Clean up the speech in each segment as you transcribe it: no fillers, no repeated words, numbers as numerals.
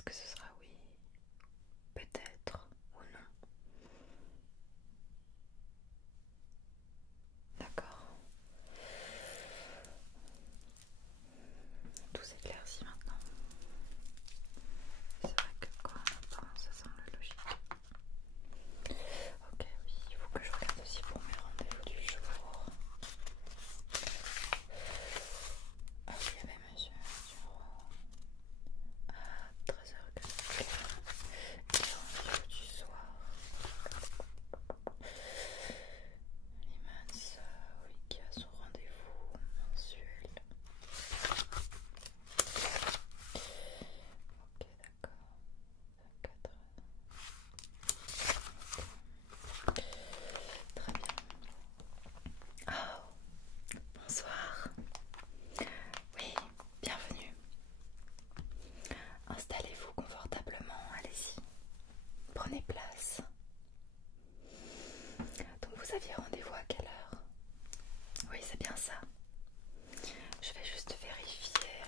Est-ce que ce sera oui, peut-être ou non? D'accord. Tout s'éclaircit maintenant. C'est vrai que quand on apprend, ça semble logique. Ok, oui, il faut que je regarde aussi pour mes rendez-vous du jour. Ah oui, il y avait Monsieur Durand à 13h04 et rendez-vous du soir. Limans, oui, qui a son rendez-vous mensuel. Ok, d'accord. 4 Très bien. Oh, bonsoir. Oui, bienvenue. Installez-vous confortablement, allez-y. Prenez place. Donc vous aviez rendez-vous à quelle heure? Oui, c'est bien ça. Je vais juste vérifier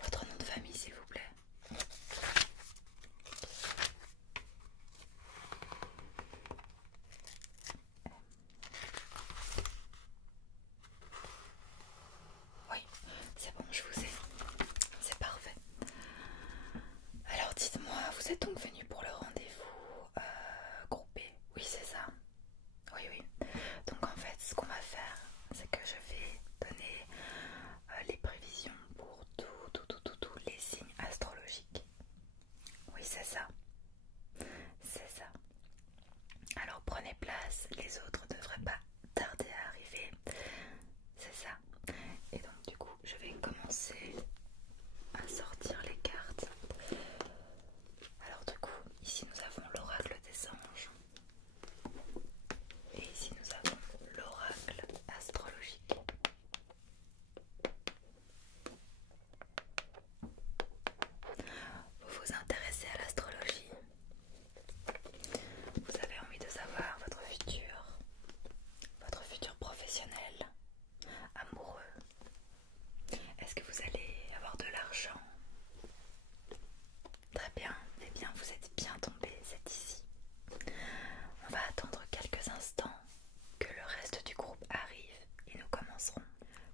votre nom de famille, s'il vous plaît. Oui, c'est bon, je vous ai. C'est parfait. Alors dites-moi, vous êtes donc venu pour le rendez-vous groupé? Oui, c'est ça. Oui, oui. Donc en fait, ce qu'on va faire, c'est que je vais donner les prévisions pour tous les signes astrologiques. Oui, c'est ça. C'est ça. Alors prenez place, les autres ne devraient pas tarder à arriver. C'est ça. Et donc du coup, je vais commencer à sortir les cartes. Alors du coup, ici nous avons l'oracle des anges. Et ici nous avons l'oracle astrologique. Vous vous intéressez à l'astrologie? Vous avez envie de savoir votre futur professionnel, amoureux? Est-ce que vous allez avoir de l'argent? Très bien, eh bien vous êtes bien tombé, c'est ici. On va attendre quelques instants que le reste du groupe arrive et nous commencerons.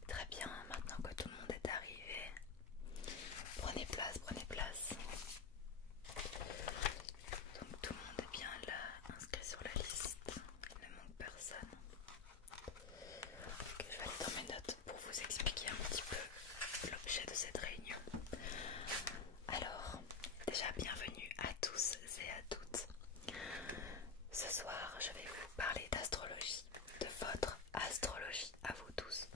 Très bien, maintenant que tout le monde est arrivé, prenez place, prenez place. Donc tout le monde est bien là, inscrit sur la liste. Il ne manque personne. Ok, je vais aller dans mes notes pour vous expliquer un petit peu l'objet de cette réunion. Alors, déjà bienvenue à tous et à toutes. Ce soir, je vais vous parler d'astrologie, de votre astrologie à vous tous.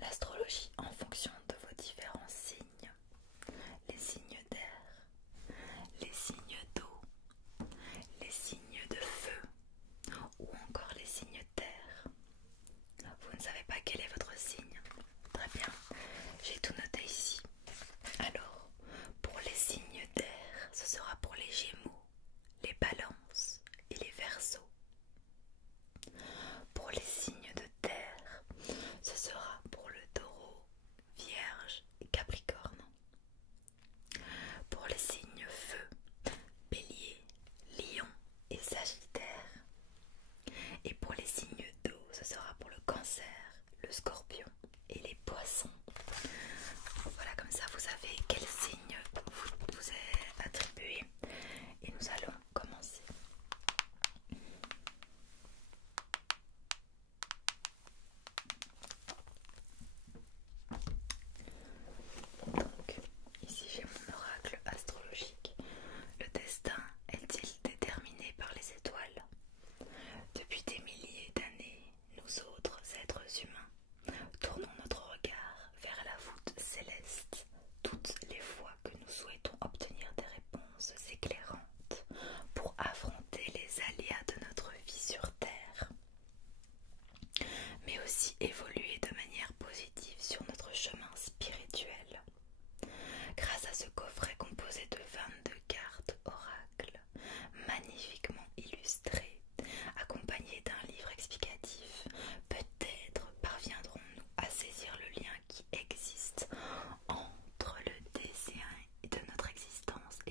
L'astrologie en fonction de vos différents signes, les signes d'air,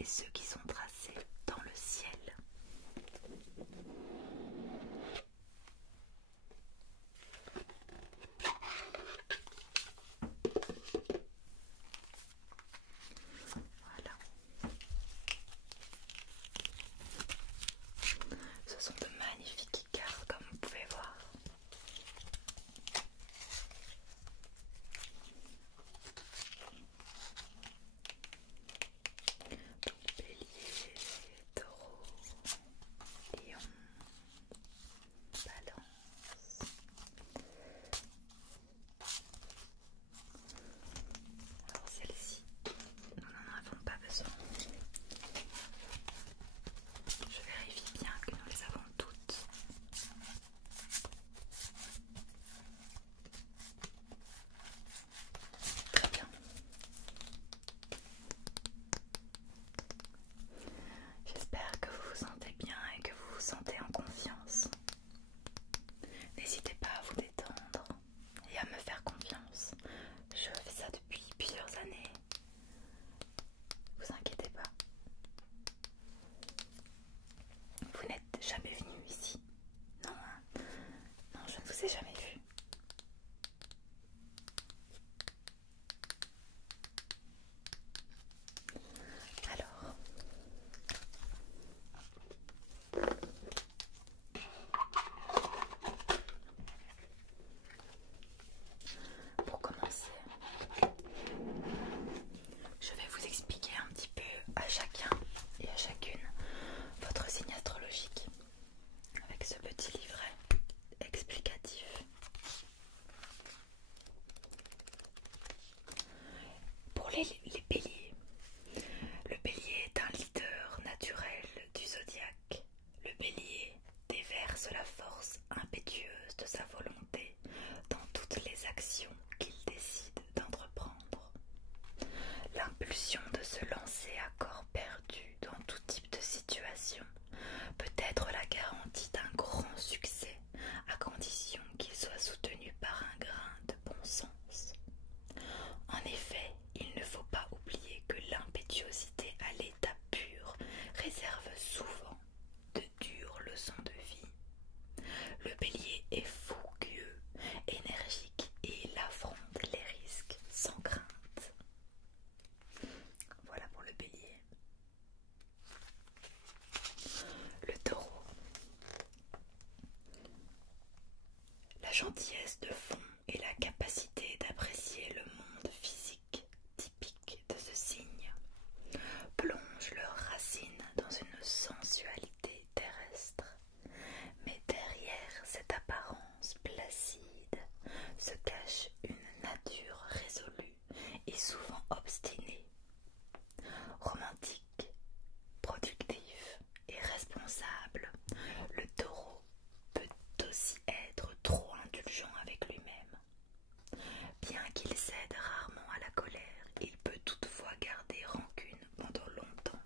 et ceux qui sont tracés dans le ciel. Voilà. Ce sont de magnifiques cartes comme vous pouvez voir. Donc, bélier, taureau, lion, balance. Alors celle-ci, nous n'en avons pas besoin. Je vérifie bien que nous les avons toutes. Très bien. J'espère que vous vous sentez bien et que vous vous sentez en confiance. N'hésitez pas à vous détendre et à me faire confiance. Je fais ça depuis plusieurs années. Vous inquiétez pas. Vous n'êtes jamais venu ici? Non, hein? Non, je ne vous ai jamais vu. Alors, pour commencer, je vais vous expliquer un petit peu à chacun et à chacune votre signe astrologique avec ce petit livret explicatif. Pour les béliers, le bélier est un leader naturel du zodiaque. Le bélier déverse la force impétueuse de sa volonté dans toutes les actions qu'il décide d'entreprendre. L'impulsion de se lancer à corps perdu dans tout type de situation peut être la garantie d'un grand succès à condition qu'il soit soutenu par un grain de bon sens. En effet, il ne faut pas oublier que l'impétuosité à l'état pur réserve souvent de dures leçons de vie. Le bélier est fougueux, énergique et il affronte les risques sans crainte. Voilà pour le bélier. Le taureau. La gentillesse de fond et la capacité d'apprécier le monde physique typique de ce signe plongent leurs racines dans une sensualité terrestre. Mais derrière cette apparence placide se cache une nature résolue et souvent obstinée. Romantique, productif et responsable, le taureau peut aussi être trop indulgent avec lui-même. Bien qu'il cède rarement à la colère, il peut toutefois garder rancune pendant longtemps.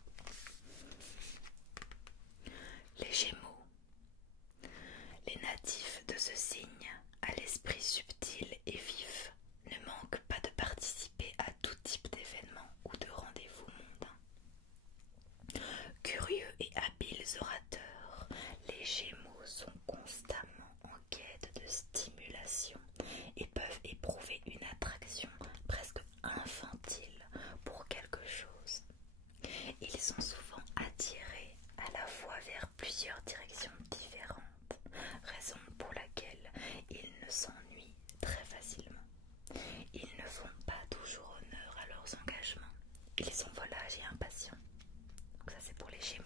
Les Gémeaux. Les natifs de ce signe, à l'esprit subtil et vif, ne manquent pas de participer à tout type d'événements ou de rendez-vous mondains. Curieux et habiles orateurs, les Gémeaux sont constamment en quête de stimulation et peuvent éprouver une attraction presque infantile pour quelque chose. Ils sont souvent attirés à la fois vers plusieurs directions différentes, raison pour laquelle ils ne s'ennuient très facilement. Ils ne font pas toujours honneur à leurs engagements. Ils sont volages et impatients. Donc ça c'est pour les Gémeaux.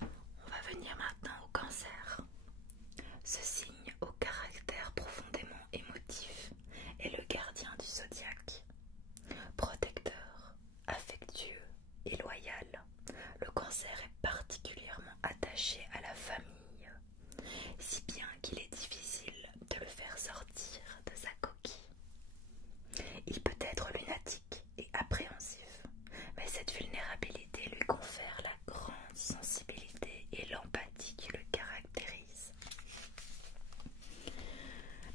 On va venir maintenant au Cancer. Ce signe au caractère profondément émotif est le gardien du zodiaque. Protecteur, affectueux et loyal, le Cancer est particulièrement attaché à la famille, si bien qu'il est difficile de le faire sortir de sa coquille. Il peut être lunatique et appréhensif, mais cette vulnérabilité lui confère la grande sensibilité et l'empathie qui le caractérisent.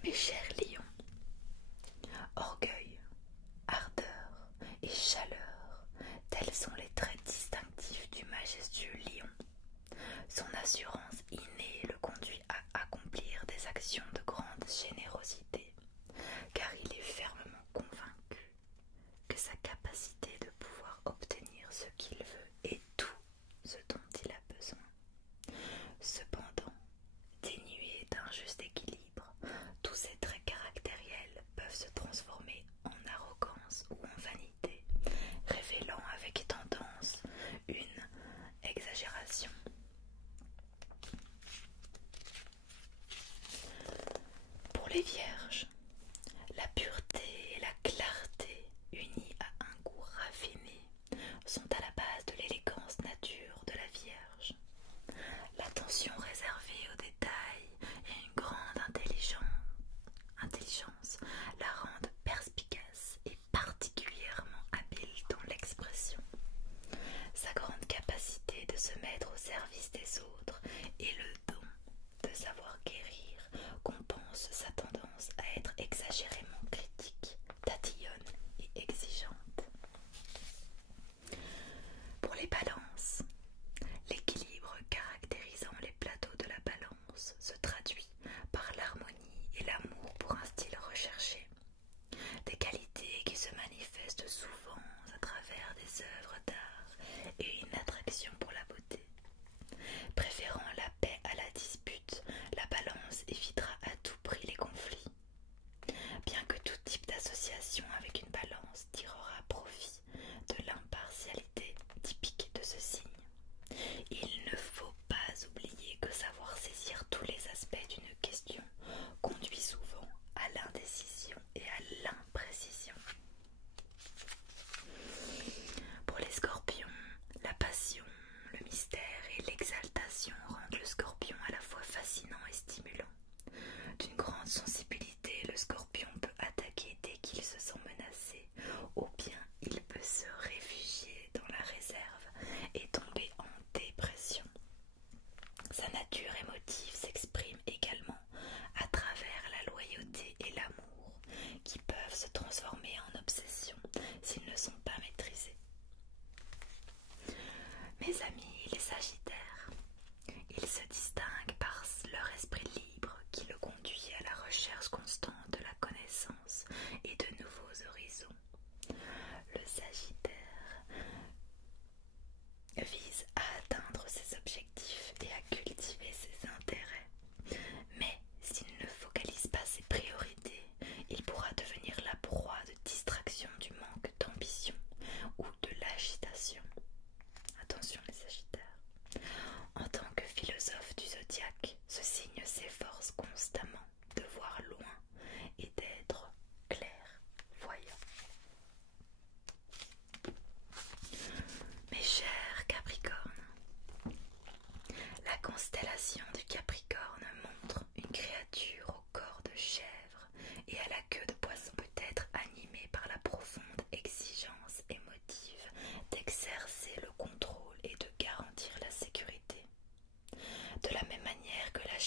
Mes chers lions, orgueil, ardeur,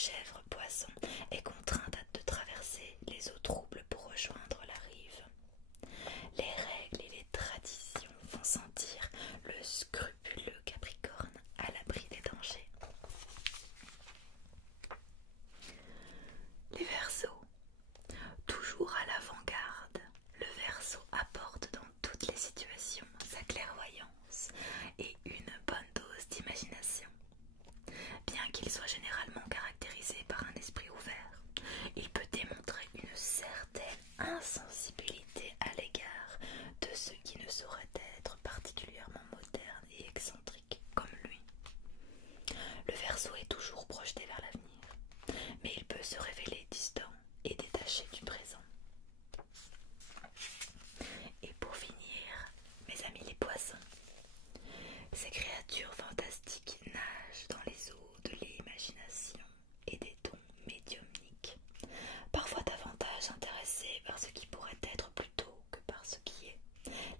chèvre poisson est contrainte de traverser les eaux troubles pour rejoindre la rive. Les règles et les traditions font sentir le scrupuleux Capricorne à l'abri des dangers. Les Verseaux. Toujours à l'avant-garde, le Verseau apporte dans toutes les situations sa clairvoyance et une bonne dose d'imagination. Bien qu'il soit généralement caractérisé par un esprit ouvert, il peut démontrer une certaine insensibilité à l'égard de ceux qui ne sauraient être particulièrement modernes et excentriques comme lui. Le Verseau est toujours projeté vers l'avenir, mais il peut se révéler distant et détaché du présent. Et pour finir, mes amis les poissons, ces créatures fantastiques nagent dans les eaux de l'imagination et des dons médiumniques, parfois davantage intéressés par ce qui pourrait être plutôt que par ce qui est.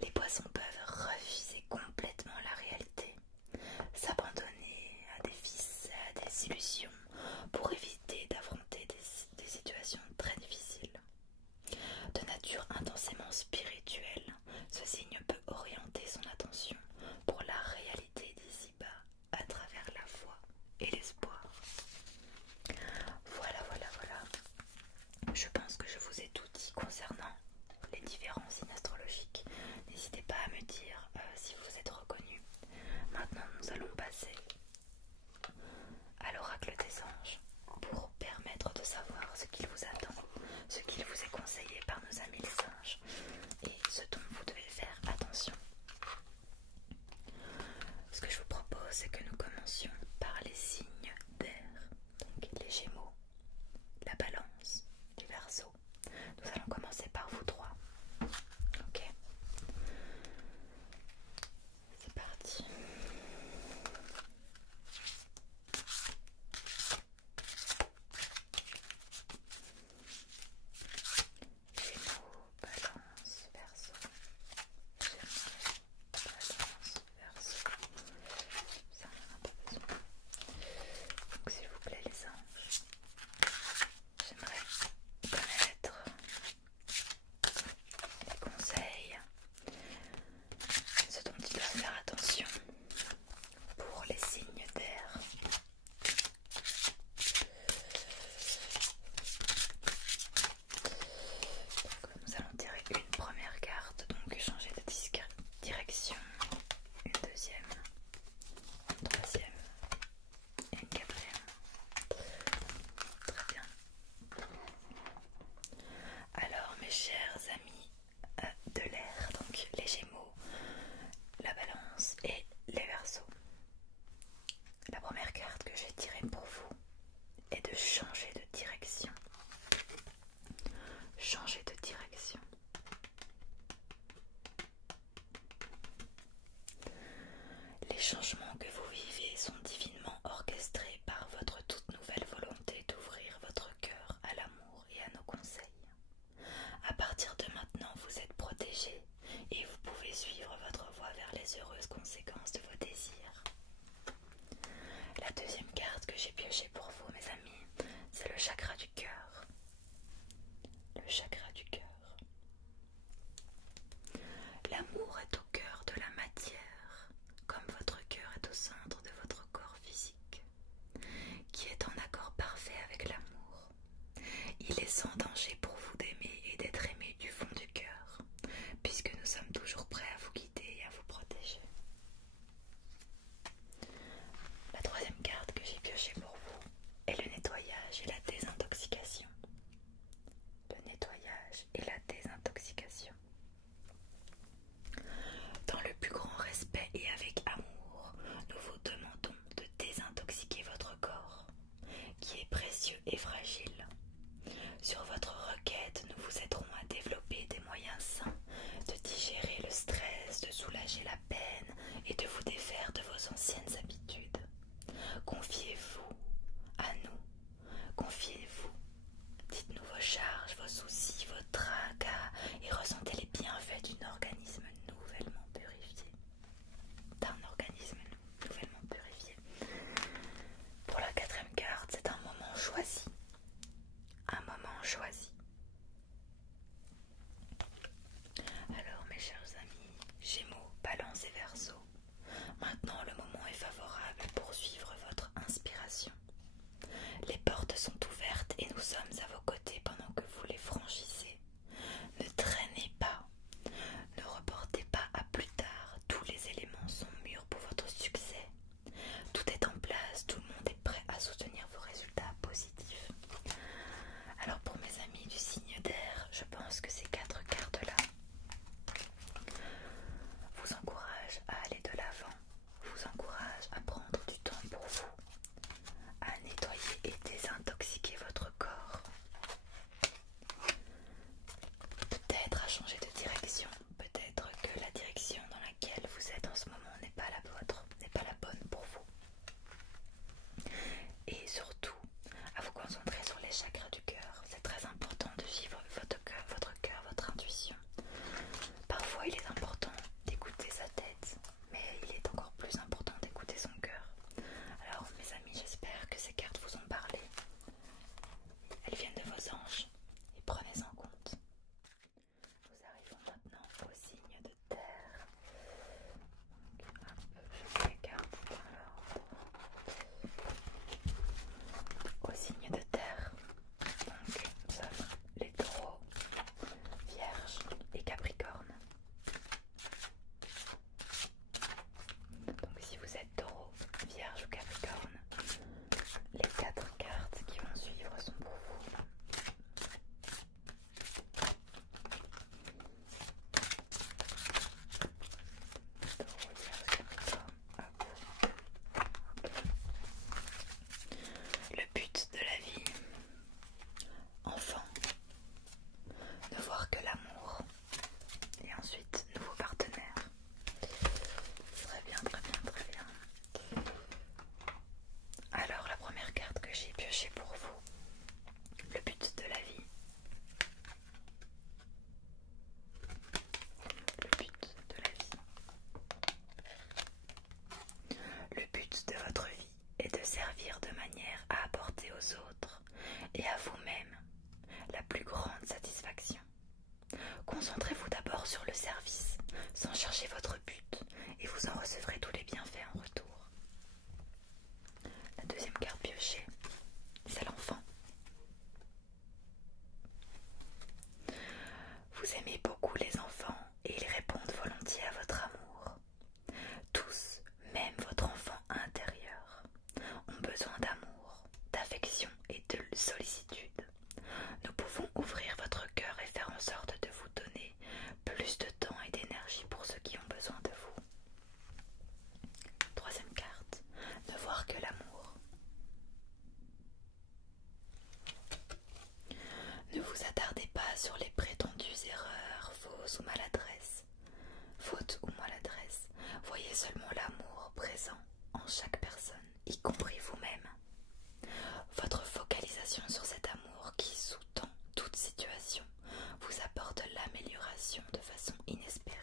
Les poissons peuvent refuser complètement la réalité, s'abandonner à des vices, à des illusions, pour éviter d'affronter des situations très difficiles. De nature intensément spirituelle, ce signe peut orienter son attention pour la réalité d'ici-bas à travers la foi et l'espoir. Voilà. Je pense que je vous ai tout dit concernant les différents signes astrologiques. N'hésitez pas à me dire si vous êtes reconnus. Maintenant, nous allons passer à l'oracle des anges pour permettre de savoir ce qu'il vous attend, ce qu'il vous est conseillé par nos amis les singes et ce dont vous devez faire attention. Ce que je vous propose, c'est que nous commencions par les signes d'air, donc les Gémeaux, la Balance, les Verseaux. Nous allons commencer par vous trois. Ok, c'est parti. Gémeaux, Balance, Verseau. Gémeaux, Balance, Verseau. Ça en a un peu besoin. Donc s'il vous plaît les anges, j'aimerais connaître les conseils, ce dont il doit faire attention pour les signes d'air. Nous allons tirer une première carte, donc changer de direction, une deuxième, une troisième et une quatrième. Très bien. Alors mes chers amis de l'air, donc les Gémeaux, la Balance et les Verseaux, la première carte que j'ai tirée pour vous est de changer de direction. Changer de direction. Les changements que vous vivez sont divinement orchestrés par votre toute nouvelle volonté d'ouvrir votre cœur à l'amour et à nos conseils. À partir de maintenant, vous êtes protégé et vous pouvez suivre votre voie vers les heureuses conséquences de vos désirs. La deuxième carte que j'ai piochée pour vous, mes amis, c'est le chakra du cœur. Le chakra du cœur. L'amour est au cœur de la matière, comme votre cœur est au centre de votre corps physique, qui est en accord parfait avec l'amour. Il est sans danger pour vous d'aimer et d'être aimé du fond du cœur, puisque nous sommes toujours prêts à vous guider et à vous protéger. La troisième carte que j'ai piochée pour vous est le nettoyage et la désintoxication. service sans chercher votre but et vous en recevrez tous les bienfaits en retour. La deuxième carte piochée, c'est l'enfant. Vous aimez beaucoup les enfants et ils répondent volontiers à votre amour. Tous, même votre enfant intérieur, ont besoin d'amour, d'affection et de sollicitude. Nous pouvons ouvrir votre cœur et faire en sorte de vous donner plus de temps et d'énergie pour ceux qui ont besoin de vous. Troisième carte, ne voir que l'amour. Ne vous attardez pas sur les prétendues erreurs, fausses ou maladresses. Faute ou maladresse, voyez seulement l'amour présent en chaque personne, y compris vous-même. Votre focalisation sur cet amour qui sous-tend toute situation vous apporte l'amélioration de façon inespérée.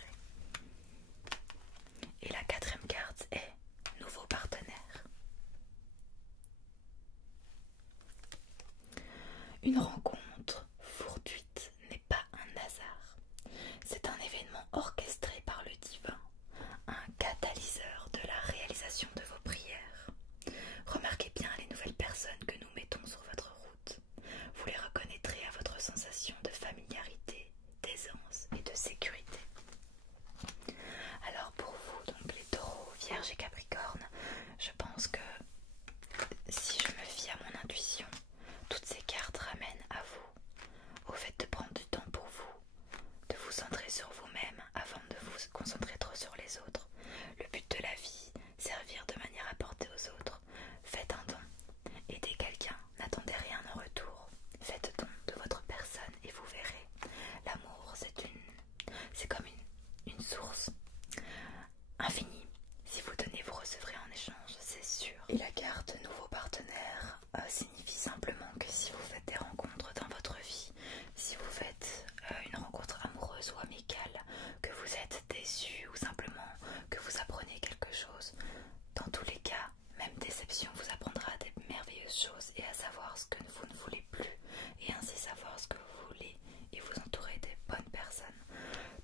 Et la quatrième carte est nouveau partenaire. Une rencontre fortuite n'est pas un hasard. C'est un événement orchestré par le divin, un catalyseur de la réalisation de vos prières. Remarquez bien les nouvelles personnes que nous mettons sur votre route. Vous les reconnaîtrez à votre sensation de familiarité, d'aisance et de sécurité. Alors pour vous, donc les taureaux, vierges et capricornes, je pense que si je me fie à mon intuition, toutes ces cartes ramènent à vous, au fait de prendre du temps pour vous, de vous centrer sur vous-même avant de vous concentrer trop sur les autres. Le but de la vie, servir de manière à porter aux autres. Faites un don, aidez quelqu'un, n'attendez rien en retour. Faites don de votre personne et vous verrez. L'amour, c'est comme une source infinie. Si vous donnez, vous recevrez en échange, c'est sûr. Et la carte nouveau partenaire signifie simplement que si vous faites des rencontres dans votre vie, si vous faites une rencontre amoureuse ou amicale, que vous êtes déçu ou simplement que vous apprenez quelque chose, dans tous les cas, même déception vous apprendra des merveilleuses choses et à savoir ce que vous ne voulez plus et ainsi savoir ce que vous voulez et vous entourer des bonnes personnes.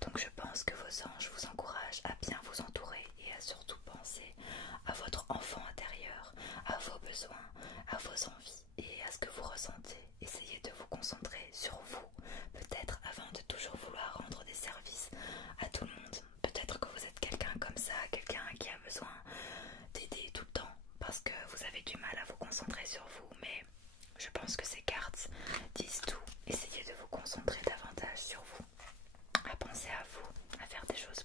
Donc je pense que vos anges vous encouragent à bien vous entourer et à surtout penser à votre enfant intérieur, à vos besoins, à vos envies et à ce que vous ressentez. Essayez de vous concentrer sur vous, peut-être avant de toujours vouloir rendre des services à tout le monde. Peut-être que vous êtes quelqu'un comme ça, quelqu'un qui a besoin d'aider tout le temps parce que vous avez du mal à vous concentrer sur vous, mais je pense que ces cartes disent tout. Essayez de vous concentrer davantage sur vous, à penser à vous, à faire des choses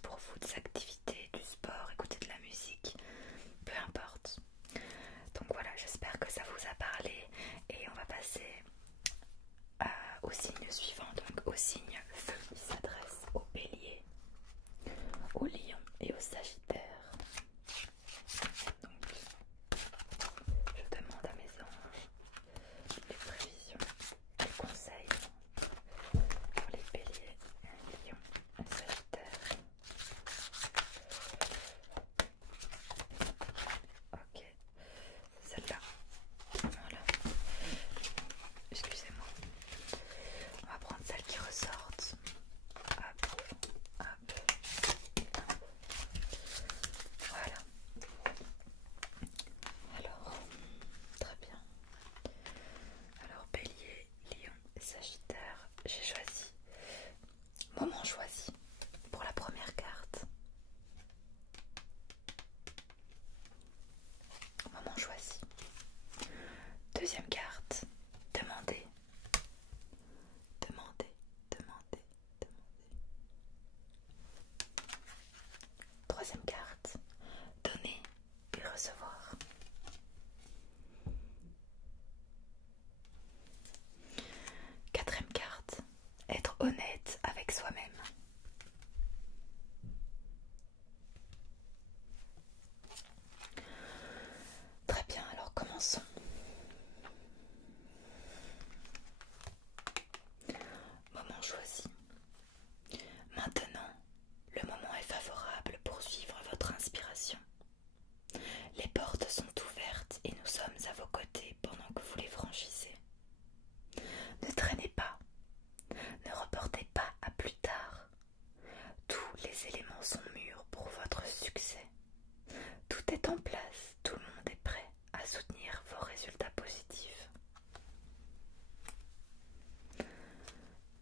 les éléments sont mûrs pour votre succès. Tout est en place, tout le monde est prêt à soutenir vos résultats positifs.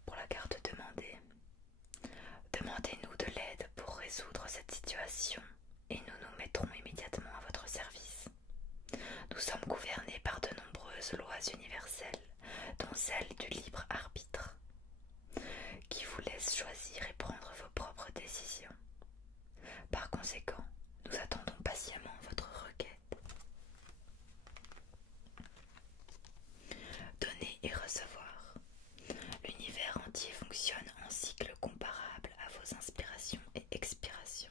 Pour la carte demandée, demandez-nous de l'aide pour résoudre cette situation et nous nous mettrons immédiatement à votre service. Nous sommes gouvernés par de nombreuses lois universelles, dont celle du libre arbitre, qui vous laisse choisir et prendre vos propres décisions. Par conséquent, nous attendons patiemment votre requête. Donner et recevoir. L'univers entier fonctionne en cycle comparable à vos inspirations et expirations.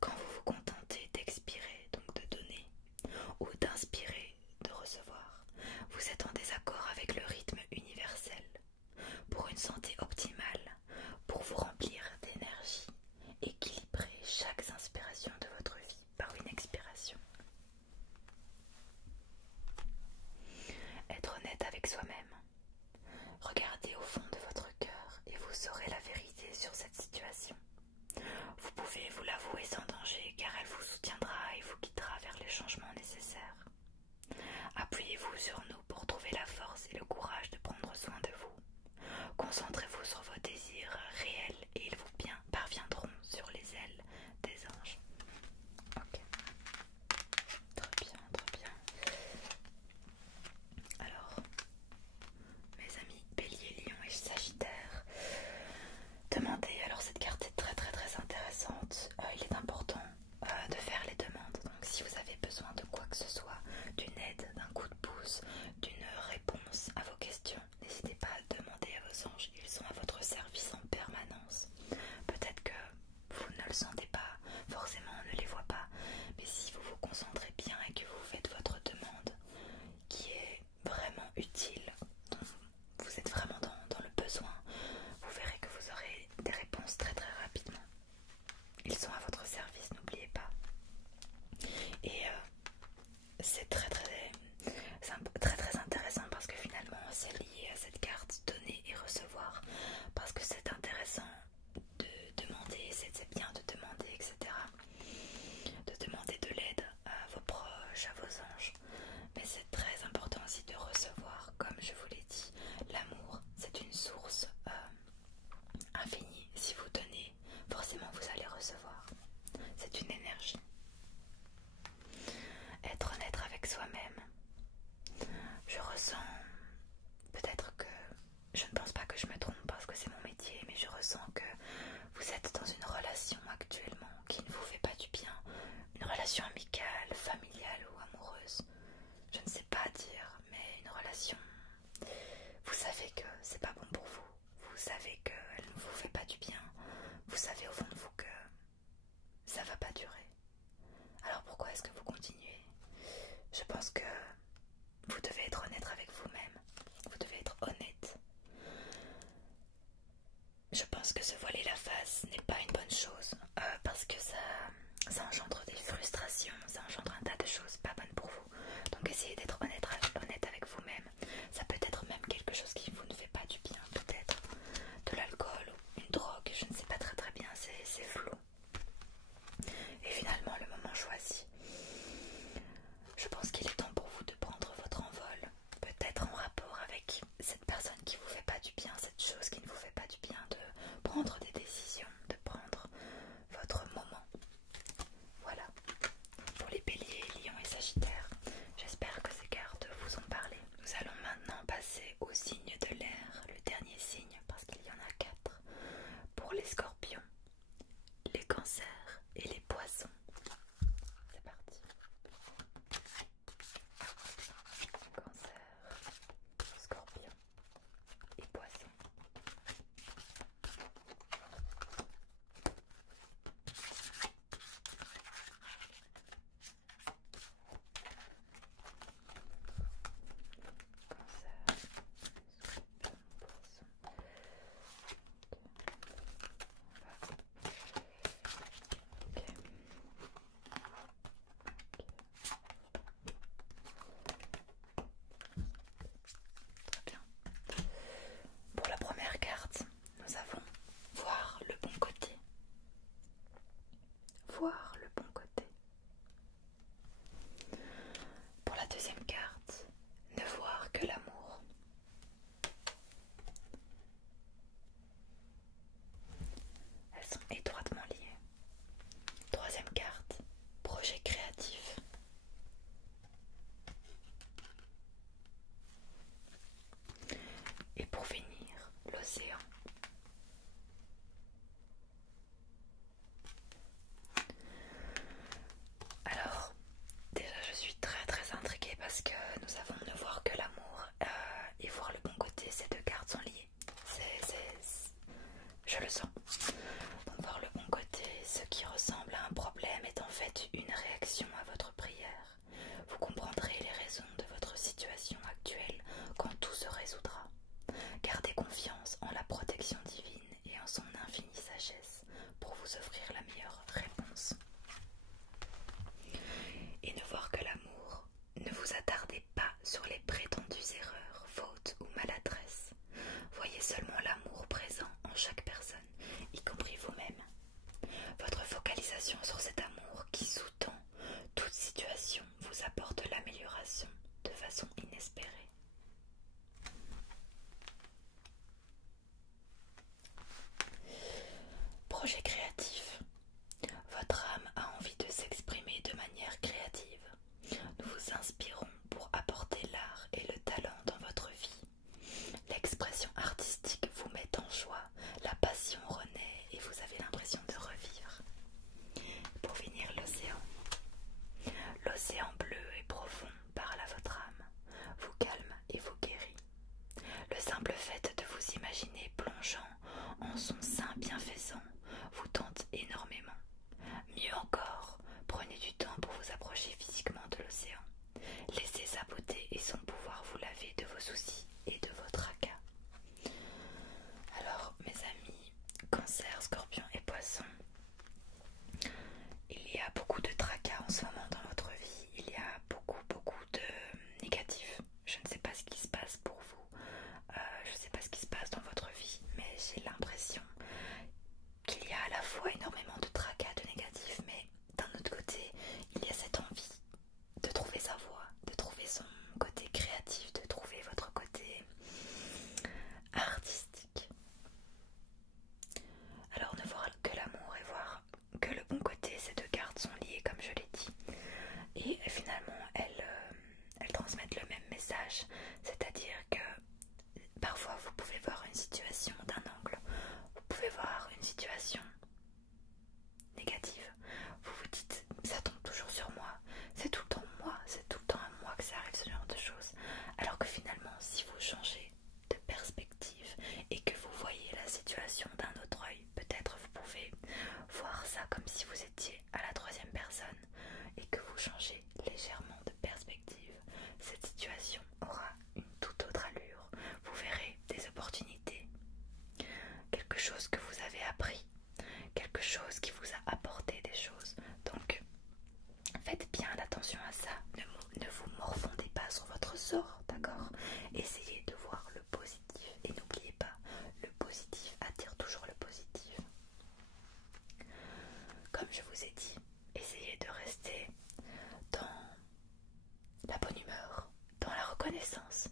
Quand vous vous contentez d'expirer, donc de donner, ou d'inspirer, de recevoir, vous êtes en désaccord avec le rythme universel. Pour une santé optimale, pour vous remplir d'énergie, équilibrez chaque inspiration de votre vie par une expiration. Être honnête avec soi-même. Regardez au fond de votre cœur et vous saurez la vérité sur cette situation. Vous pouvez vous l'avouer sans danger car elle vous soutiendra et vous guidera vers les changements nécessaires. Appuyez-vous sur nous pour trouver la force et le courage de prendre soin de vous. Concentrez-vous sur vos désirs réels et ils vous parviendront sur les ailes des anges. Ok. Très bien, très bien. Alors, mes amis Bélier, Lion et Sagittaire, demandez. Alors cette carte est très très très intéressante. Il est important de faire les demandes. Donc si vous avez besoin de quoi que ce soit, d'une aide, d'un coup de pouce, d'une réponse à vos questions, n'hésitez pas à demander à vos anges. Ils sont à votre service en permanence. Peut-être que vous ne le sentez pas, forcément on ne les voit pas, mais si vous vous concentrez bien et que vous faites votre demande qui est vraiment utile, dont vous êtes vraiment dans le besoin, vous verrez que vous aurez des réponses très très rapidement. Ils sont à votre service, n'oubliez pas. Et c'est très très intéressant parce que finalement c'est lié à cette carte donner et recevoir, parce que c'est intéressant de demander, c'est bien de demander, etc. De demander de l'aide à vos proches, à vos anges, mais c'est très important aussi de recevoir. Comme je vous l'ai dit, l'amour c'est une source infinie. Si vous donnez, forcément vous allez recevoir. C'est une énergie. Être honnête avec soi-même. Je ressens, peut-être que, je ne pense pas que je me trompe parce que c'est mon métier, mais je ressens que vous êtes dans une relation actuellement qui ne vous fait pas du bien. Une relation amicale, familiale ou amoureuse. Je ne sais pas dire, mais une relation, vous savez que c'est pas bon pour vous. Vous savez qu'elle ne vous fait pas du bien. Vous savez au fond de vous que ça va pas durer. Alors pourquoi est-ce que vous continuez? Je pense que vous devez être honnête avec vous-même. Vous devez être honnête. Je pense que se voiler la face n'est pas une bonne chose parce que ça engendre des frustrations, ça engendre un tas de choses pas bonnes pour vous. Donc essayez d'être honnête avec vous-même. Ça peut être même quelque chose qui vous ne fait pas du bien, peut-être de l'alcool ou une drogue, je ne sais pas très bien, c'est flou. Et finalement le moment choisi. pour vous offrir la meilleure réponse. Et ne voir que l'amour, ne vous attardez pas sur les prétendues erreurs, fautes ou maladresses. Voyez seulement l'amour présent en chaque personne, y compris vous-même. Votre focalisation sur cet amour qui sous-tend toute situation vous apporte l'amélioration de façon inespérée. Projet créatif. Votre âme a envie de s'exprimer de manière créative. Nous vous inspirons pour apporter l'art et le talent dans votre vie. L'expression artistique vous met en joie, la passion renaît et vous avez l'impression de revivre. Pour finir, l'océan. L'océan bleu et profond parle à votre âme, vous calme et vous guérit. Le simple fait de vous imaginer plongeant en son sein bienfaisant vous tente énormément. Mieux encore, prenez du temps pour vous approcher physiquement de l'océan. Laissez sa beauté et son pouvoir vous laver de vos soucis et de vos tracas. Alors, mes amis, Cancer, Scorpion et Poisson, il y a beaucoup de tracas en ce moment dans votre vie. Il y a beaucoup de négatifs. Je ne sais pas ce qui se passe pour vous. Je ne sais pas ce qui se passe dans votre vie, mais j'ai l'impression qu'il y a à la fois énormément de tracas, de négatifs, mais d'un autre côté, il y a cette envie de trouver sa voie, de trouver son côté créatif, de trouver votre côté artistique. Alors ne voir que l'amour et voir que le bon côté, ces deux cartes sont liées comme je l'ai dit. Et finalement, elles transmettent le même message, c'est-à-dire que parfois vous pouvez voir une situation d'un angle, vous pouvez voir une situation négative, vous vous dites ça tombe toujours sur moi, c'est tout le temps moi, c'est tout le temps à moi que ça arrive ce genre de choses, alors que finalement si vous changez de perspective et que vous voyez la situation d'un autre œil, peut-être vous pouvez voir ça comme si vous étiez à la troisième personne et que vous changez légèrement de perspective, cette situation aura une toute autre allure, vous verrez des opportunités, quelque chose que vous avez appris, quelque chose qui vous a apporté des choses. Donc faites bien attention à ça, ne vous morfondez pas sur votre sort, d'accord? Essayez de voir le positif et n'oubliez pas, le positif attire toujours le positif. Comme je vous ai dit, essayez de rester dans la bonne humeur, dans la reconnaissance,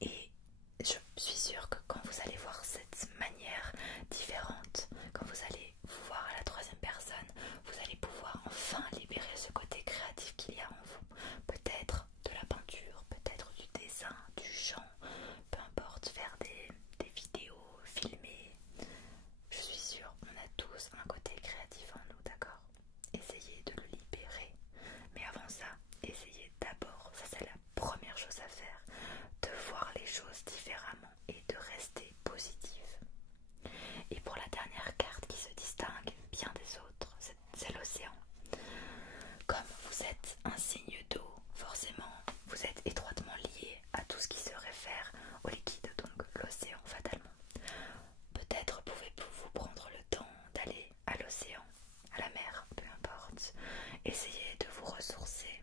et je suis sûre que quand vous allez voir cette manière différente, quand vous allez vous voir à la troisième personne, vous allez pouvoir enfin libérer ce côté créatif qu'il y a en vous, peut-être de la peinture, peut-être du dessin, du chant, peu importe, faire des vidéos, filmer. Je suis sûre, on a tous un côté créatif en nous, d'accord? Essayez de le libérer, mais avant ça, essayez d'abord, ça c'est la première chose à faire, de voir les choses différemment et de rester positif. Et pour la dernière carte qui se distingue bien des autres, c'est l'océan. Comme vous êtes un signe d'eau, forcément vous êtes étroitement lié à tout ce qui se réfère au liquide, donc l'océan fatalement. Peut-être pouvez-vous prendre le temps d'aller à l'océan, à la mer, peu importe. Essayez de vous ressourcer,